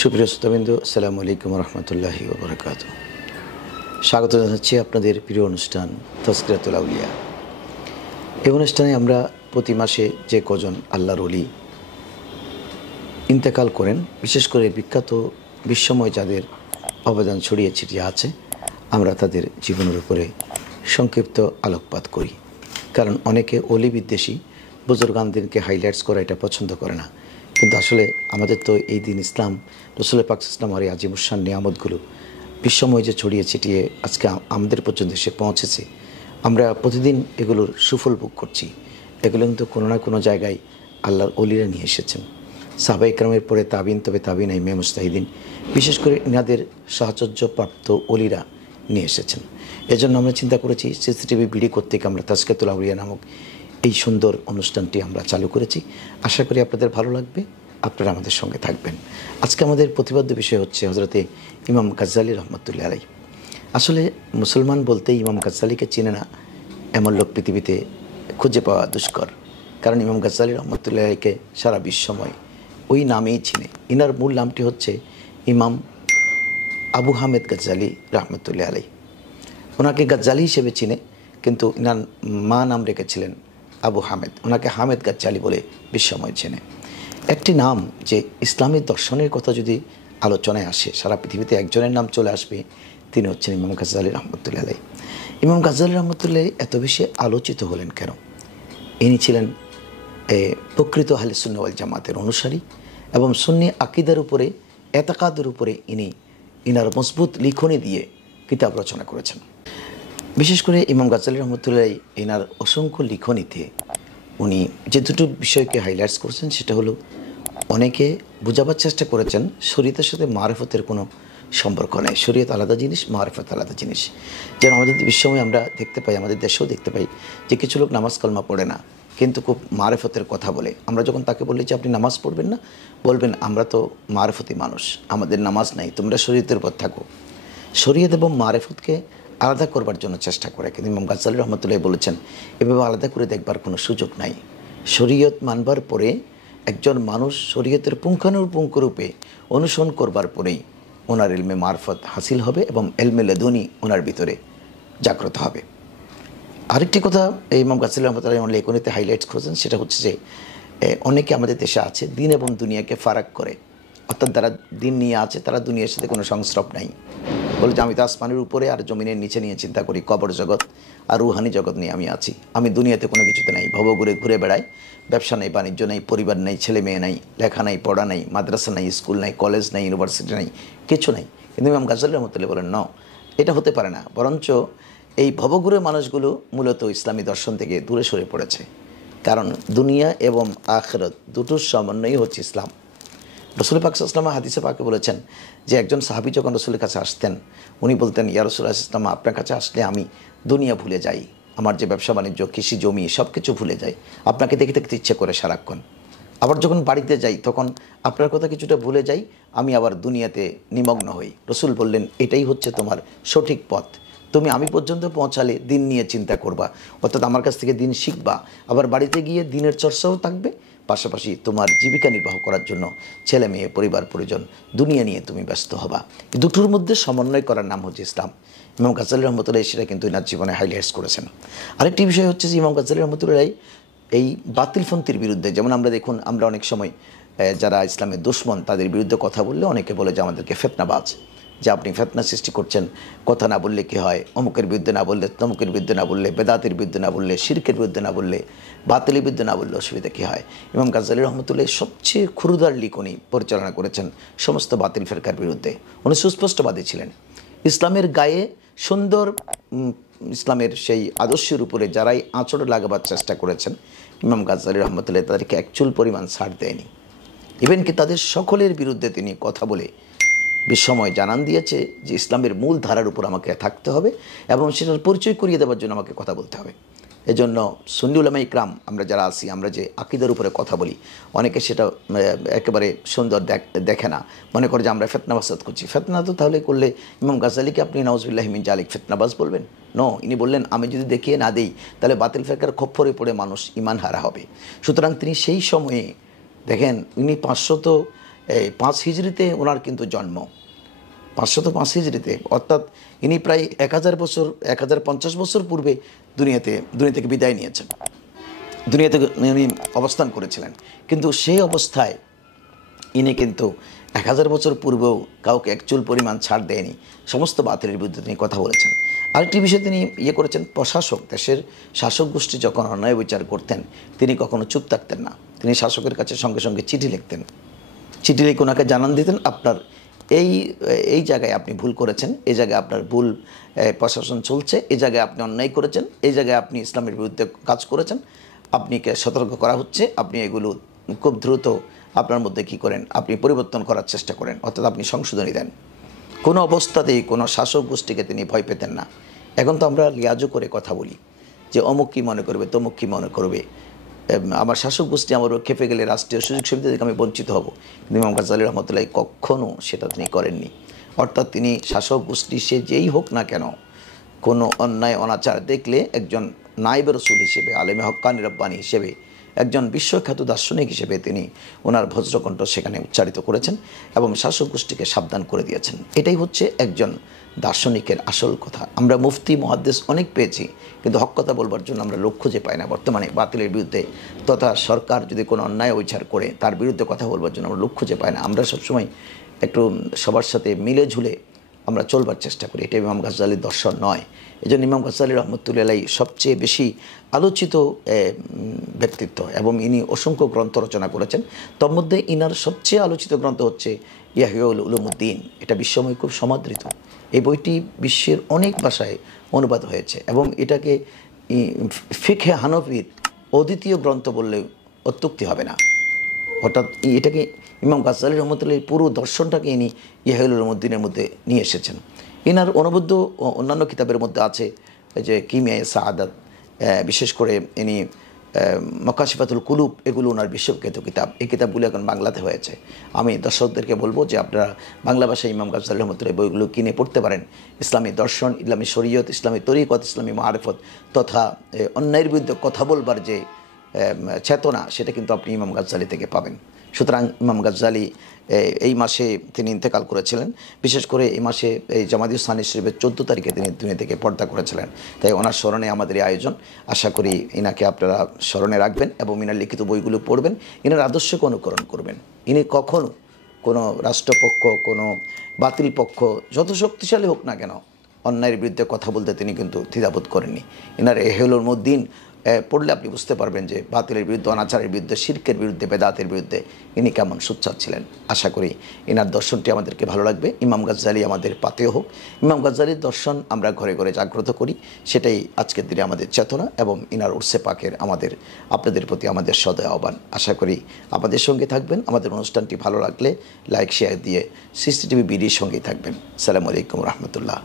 সুপ্রিয় শ্রোতাবৃন্দ, আসসালামু আলাইকুম রহমতুল্লাহি ওবরাকাতুহু। স্বাগত জানাচ্ছি আপনাদের প্রিয় অনুষ্ঠান তাজকিরাতুল আউলিয়া। এই অনুষ্ঠানে আমরা প্রতি মাসে যে কজন আল্লাহর ওলি ইন্তেকাল করেন, বিশেষ করে বিখ্যাত বিশ্বময় যাদের অবদান ছড়িয়ে ছিটিয়ে আছে, আমরা তাদের জীবনের উপরে সংক্ষিপ্ত আলোকপাত করি। কারণ অনেকে অলি বিদ্বেষী, বুজুর্গানদেরকে হাইলাইটস করা এটা পছন্দ করে না। কিন্তু আসলে আমাদের তো এই দিন ইসলাম, রসুল পাক ইসলাম আর এই আজিমুসান নিয়ামতগুলো বিশ্বময় যে ছড়িয়ে ছিটিয়ে আজকে আমাদের পর্যন্ত এসে পৌঁছেছে, আমরা প্রতিদিন এগুলোর সুফল ভোগ করছি। এগুলো কিন্তু কোনো না কোনো জায়গায় আল্লাহর অলিরা নিয়ে এসেছেন। সাহাবা ইকরামের পরে তাবিন, তবে তাবিন ইমাম মুজতাহিদিন, বিশেষ করে ইনাদের সাহচর্যপ্রাপ্ত অলিরা নিয়ে এসেছেন। এজন্য আমরা চিন্তা করেছি সিসিটিভি বিডি কর্তৃক আমরা তাজকিরাতুল আউলিয়া নামক এই সুন্দর অনুষ্ঠানটি আমরা চালু করেছি। আশা করি আপনাদের ভালো লাগবে, আপনারা আমাদের সঙ্গে থাকবেন। আজকে আমাদের প্রতিপাদ্য বিষয় হচ্ছে হজরতে ইমাম গাজ্জালী রহমতুল্লাহ আলাইহি। আসলে মুসলমান বলতেই ইমাম গাজ্জালীকে চিনে না এমন লোক পৃথিবীতে খুঁজে পাওয়া দুষ্কর। কারণ ইমাম গাজ্জালী রহমতুল্লাহ আলাইহিকে সারা বিশ্বময় ওই নামেই চিনে। ইনার মূল নামটি হচ্ছে ইমাম আবু হামেদ গাজ্জালী রহমতুল্লাহ আলাইহি। ওনাকে গাজ্জালী হিসেবে চিনে, কিন্তু ইনার মা নাম রেখেছিলেন আবু হামেদ। ওনাকে হামেদ গাজ্জালী বলে বিশ্বময় চেনে। একটি নাম যে ইসলামী দর্শনের কথা যদি আলোচনায় আসে, সারা পৃথিবীতে একজনের নাম চলে আসবে, তিনি হচ্ছেন ইমাম গাজ্জালী রহমতুল্লাহ আলাইহি। ইমাম গাজ্জালী রহমতুল্লাহ এত বেশি আলোচিত হলেন কেন? ইনি ছিলেন প্রকৃত আহলে সুন্নাহ ওয়াল জামাতের অনুসারী এবং সুন্নি আকিদার উপরে, এতেকাদের উপরে ইনার মজবুত লিখনি দিয়ে কিতাব রচনা করেছেন। বিশেষ করে ইমাম গাজ্জালী রহমতুল্লাহ এনার অসংখ্য লিখনিতে উনি যে দুটো বিষয়কে হাইলাইটস করেছেন, সেটা হলো অনেকে বোঝাবার চেষ্টা করেছেন শরীয়তের সাথে মারিফতের কোনো সম্পর্ক নেই। শরীয়ত আলাদা জিনিস, মারিফত আলাদা জিনিস। যেন আমাদের বিশ্বময় আমরা দেখতে পাই, আমাদের দেশেও দেখতে পাই যে কিছু লোক নামাজ কালমা পড়ে না, কিন্তু খুব মারিফতের কথা বলে। আমরা যখন তাকে বলি যে আপনি নামাজ পড়বেন না, বলবেন আমরা তো মারিফতি মানুষ, আমাদের নামাজ নাই, তোমরা শরীয়তের উপর থাকো। শরীয়ত এবং মারিফতকে আলাদা করবার জন্য চেষ্টা করে, কিন্তু ইমাম গাজ্জালী রহমতুল্লাহ বলেছেন এভাবে আলাদা করে দেখবার কোনো সুযোগ নাই। শরীয়ত মানবার পরে একজন মানুষ শরীয়তের পুঙ্খানুপুঙ্খ রূপে অনুসরণ করবার পরেই ওনার ইলমে মারফত হাসিল হবে এবং এলমে লেদুনি ওনার ভিতরে জাগ্রত হবে। আরেকটি কথা ইমাম গাজ্জালী রহমতুল্লাহ ওনার লেখনীতে হাইলাইটস করেছেন, সেটা হচ্ছে যে অনেকে আমাদের দেশে আছে দিন এবং দুনিয়াকে ফারাক করে, অর্থাৎ যারা দিন নিয়ে আছে তারা দুনিয়ার সাথে কোনো সংস্রব নাই। বলে যে আমি তো আসমানের উপরে আর জমিনের নিচে নিয়ে চিন্তা করি, কবর জগৎ আর রুহানি জগৎ নিয়ে আমি আছি, আমি দুনিয়াতে কোনো কিছুতে নাই, ভবঘুরে ঘুরে বেড়াই, ব্যবসা নেই, বাণিজ্য নেই, পরিবার নেই, ছেলে মেয়ে নাই, লেখা নাই, পড়া নাই, মাদ্রাসা নাই, স্কুল নাই, কলেজ নাই, ইউনিভার্সিটি নাই, কিছু নাই। কিন্তু ইমাম গাজ্জালী রহমতুল্লাহ বলেন ন, এটা হতে পারে না, বরঞ্চ এই ভবঘুরে মানুষগুলো মূলত ইসলামী দর্শন থেকে দূরে সরে পড়েছে। কারণ দুনিয়া এবং আখিরাত দুটোর সমন্বয়ই হচ্ছে ইসলাম। রসুল পাক সাল্লাল্লাহু আলাইহি হাদিসে পাকে বলেছেন যে একজন সাহাবী যখন রসুলের কাছে আসতেন, উনি বলতেন ইয়া রাসূলুল্লাহ সাল্লাল্লাহু আলাইহি ওয়াসাল্লাম, আপনার কাছে আসলে আমি দুনিয়া ভুলে যাই, আমার যে ব্যবসা বাণিজ্য, কৃষি জমি সব কিছু ভুলে যাই, আপনাকে দেখে দেখতে ইচ্ছে করে সারাক্ষণ। আবার যখন বাড়িতে যাই তখন আপনার কথা কিছুটা ভুলে যাই, আমি আবার দুনিয়াতে নিমগ্ন হই। রসুল বললেন এটাই হচ্ছে তোমার সঠিক পথ, তুমি আমি পর্যন্ত পৌঁছালে দিন নিয়ে চিন্তা করবা, অর্থাৎ আমার কাছ থেকে দিন শিখবা, আবার বাড়িতে গিয়ে দিনের চর্চাও থাকবে, পাশাপাশি তোমার জীবিকা নির্বাহ করার জন্য ছেলে মেয়ে, পরিবার পরিজন, দুনিয়া নিয়ে তুমি ব্যস্ত হবা। এই দুটোর মধ্যে সমন্বয় করার নাম হচ্ছে ইসলাম। ইমাম গাজ্জালী রহমতুল্লাহ সেটা কিন্তু এনার জীবনে হাইলাইটস করেছেন। আরেকটি বিষয় হচ্ছে যে ইমাম গাজ্জালী রহমতুল্লাহ এই বাতিলপন্থীর বিরুদ্ধে, যেমন আমরা দেখুন আমরা অনেক সময় যারা ইসলামের দুশমন তাদের বিরুদ্ধে কথা বললে অনেকে বলে যে আমাদেরকে ফেতনাবাজ, যে আপনি ফেতনা সৃষ্টি করছেন, কথা না বললে কী হয়, অমুকের বিরুদ্ধে না বললে, তমুকের বিরুদ্ধে না বললে, বেদাতের বিরুদ্ধে না বললে, শিরকের বিরুদ্ধে না বললে, বাতিলের বিরুদ্ধে না বললে অসুবিধা কী হয়। ইমাম গাজ্জালী রহমতুল্লাহ সবচেয়ে ক্ষুরুদার লিখনি পরিচালনা করেছেন সমস্ত বাতিল ফেরকার বিরুদ্ধে। উনি সুস্পষ্টবাদী ছিলেন। ইসলামের গায়ে সুন্দর ইসলামের সেই আদর্শের উপরে যারাই আঁচড় লাগাবার চেষ্টা করেছেন, ইমাম গাজ্জালী রহমতুল্লাহ তাদেরকে এক চুল পরিমাণ ছাড় দেয়নি। ইভেন কি তাদের সকলের বিরুদ্ধে তিনি কথা বলে বিশ্বময় জানান দিয়েছে যে ইসলামের মূল ধারার উপর আমাকে থাকতে হবে এবং সেটার পরিচয় করিয়ে দেওয়ার জন্য আমাকে কথা বলতে হবে। এজন্য সুন্নি উলামা ইকরাম আমরা যারা আছি, আমরা যে আকিদার উপরে কথা বলি, অনেকে সেটা একেবারে সুন্দর দেখে না, মনে করে যে আমরা ফেতনাবাজ করছি। ফেতনা তো তাহলে করলে ইমাম গাজ্জালীকে আপনি নাউজুবিল্লাহি মিন জালিক ফেতনাবাজ বলবেন? নো, ইনি বললেন আমি যদি দেখিয়ে না দেই তাহলে বাতিল ফেরকার খপ্পরে পড়ে মানুষ ইমান হারা হবে। সুতরাং তিনি সেই সময়ে দেখেন, ইনি 500 5 হিজরিতে ওনার কিন্তু জন্ম, 505 হিজরিতে, অর্থাৎ ইনি প্রায় 1000 বছর 1050 বছর পূর্বে দুনিয়া থেকে বিদায় নিয়েছেন, দুনিয়াতে উনি অবস্থান করেছিলেন। কিন্তু সেই অবস্থায় ইনি কিন্তু 1000 বছর পূর্বেও কাউকে এক চুল পরিমাণ ছাড় দেয়নি, সমস্ত বাতিলের বিরুদ্ধে তিনি কথা বলেছেন। আরেকটি বিষয় তিনি করেছেন, প্রশাসক, দেশের শাসক গোষ্ঠী যখন অন্যায় বিচার করতেন তিনি কখনো চুপ থাকতেন না, তিনি শাসকের কাছে সঙ্গে সঙ্গে চিঠি লিখতেন, চিঠি লিখে ওনাকে জানান দিতেন আপনার এই জায়গায় আপনি ভুল করেছেন, এই জায়গায় আপনার ভুল প্রশাসন চলছে, এই জায়গায় আপনি অন্যায় করেছেন, এই জায়গায় আপনি ইসলামের বিরুদ্ধে কাজ করেছেন, আপনাকে সতর্ক করা হচ্ছে, আপনি এগুলো খুব দ্রুত আপনার মধ্যে কী করেন, আপনি পরিবর্তন করার চেষ্টা করেন, অর্থাৎ আপনি সংশোধনী দেন। কোনো অবস্থাতেই কোনো শাসক গোষ্ঠীকে তিনি ভয় পেতেন না। এখন তো আমরা লিয়াজও করে কথা বলি যে অমুক কী মনে করবে, তমুক কী মনে করবে, আমার শাসক গোষ্ঠী আমার খেপে গেলে রাষ্ট্রীয় সুযোগ সুবিধা থেকে আমি বঞ্চিত হব। কিন্তু ইমাম গাজ্জালী রহমতুল্লাহ কখনও সেটা তিনি করেননি। অর্থাৎ তিনি শাসক গোষ্ঠী সে যেই হোক না কেন, কোনো অন্যায় অনাচার দেখলে একজন নায়েবে রসুল হিসেবে, আলেমে হক্কানি রব্বানি হিসেবে, একজন বিশ্বখ্যাত দার্শনিক হিসেবে তিনি ওনার বজ্রকণ্ঠ সেখানে উচ্চারিত করেছেন এবং শাসক গোষ্ঠীকে সাবধান করে দিয়েছেন। এটাই হচ্ছে একজন দার্শনিকের আসল কথা। আমরা মুফতি মুহাদ্দিস অনেক পেয়েছি, কিন্তু হক কথা বলবার জন্য আমরা লোক খুঁজে পাই না বর্তমানে বাতিলের বিরুদ্ধে, তথা সরকার যদি কোনো অন্যায় বিচার করে তার বিরুদ্ধে কথা বলবার জন্য আমরা লোক খুঁজে পাই না। আমরা সবসময় একটু সবার সাথে মিলে ঝুলে আমরা চলবার চেষ্টা করি, এটা ইমাম গাজ্জালীর দর্শন নয়। এই জন্য ইমাম গাজ্জালী রহমতুল্লাহ আলাইহি সবচেয়ে বেশি আলোচিত ব্যক্তিত্ব এবং ইনি অসংখ্য গ্রন্থ রচনা করেছেন। তন্মধ্যে ইনার সবচেয়ে আলোচিত গ্রন্থ হচ্ছে ইহয়া উলুমুদ্দিন। এটা বিশ্বময় খুব সমাদৃত। এই বইটি বিশ্বের অনেক ভাষায় অনুবাদ হয়েছে এবং এটাকে ফিকহে হানফির অদ্বিতীয় গ্রন্থ বললে অত্যুক্তি হবে না। অর্থাৎ এটাকে ইমাম গাজ্জালী রহমতুল্লাহ পুরো দর্শনটাকে ইনি ইহয়া উলুমুদ্দিনের মধ্যে নিয়ে এসেছেন। ইনার অনবদ্য অন্যান্য কিতাবের মধ্যে আছে যে কিমিয়ায়ে সাআদাত, বিশেষ করে ইনি মকাশিফাতুল কুলুব, এগুলো ওনার বিশ্বখ্যাত কিতাব। এই কিতাবগুলো এখন বাংলাতে হয়েছে। আমি দর্শকদেরকে বলবো যে আপনারা বাংলা ভাষায় ইমাম গাজ্জালী রহমতুল্লাহ বইগুলো কিনে পড়তে পারেন। ইসলামী দর্শন, ইসলামী শরীয়ত, ইসলামী তরিকত, ইসলামী মারিফত তথা অন্যায়ের বিরুদ্ধে কথা বলবার যে চেতনা, সেটা কিন্তু আপনি ইমাম গাজ্জালী থেকে পাবেন। সুতরাং ইমাম গাজ্জালী এই মাসে তিনি ইন্তেকাল করেছিলেন। বিশেষ করে এই মাসে এই জামাদিউস সানি শরীফের 14 তারিখে তিনি দুনিয়া থেকে পর্দা করেছিলেন। তাই ওনার স্মরণে আমাদের এই আয়োজন। আশা করি ইনাকে আপনারা স্মরণে রাখবেন এবং ইনার লিখিত বইগুলো পড়বেন, ইনার আদর্শকে অনুকরণ করবেন। ইনি কখনও কোনো রাষ্ট্রপক্ষ, কোনো বাতিল পক্ষ যত শক্তিশালী হোক না কেন, অন্যায়ের বিরুদ্ধে কথা বলতে তিনি কিন্তু দ্বিধাবোধ করেননি। ইনার ইহয়া উলুমুদ্দিন পড়লে আপনি বুঝতে পারবেন যে বাতিলের বিরুদ্ধে, অনাচারের বিরুদ্ধে, শিরকের বিরুদ্ধে, বেদাতের বিরুদ্ধে ইনি কেমন সোচ্চার ছিলেন। আশা করি ইনার দর্শনটি আমাদেরকে ভালো লাগবে। ইমাম গাজ্জালী আমাদের পাতেও হোক, ইমাম গাজ্জালীর দর্শন আমরা ঘরে ঘরে জাগ্রত করি, সেটাই আজকের দিনে আমাদের চেতনা এবং ইনার উর্সে পাকের আপনাদের প্রতি আমাদের সদয় আহ্বান। আশা করি আমাদের সঙ্গে থাকবেন। আমাদের অনুষ্ঠানটি ভালো লাগলে লাইক শেয়ার দিয়ে সিসিটিভি বিডির সঙ্গেই থাকবেন। আসসালামু আলাইকুম রহমতুল্লাহ।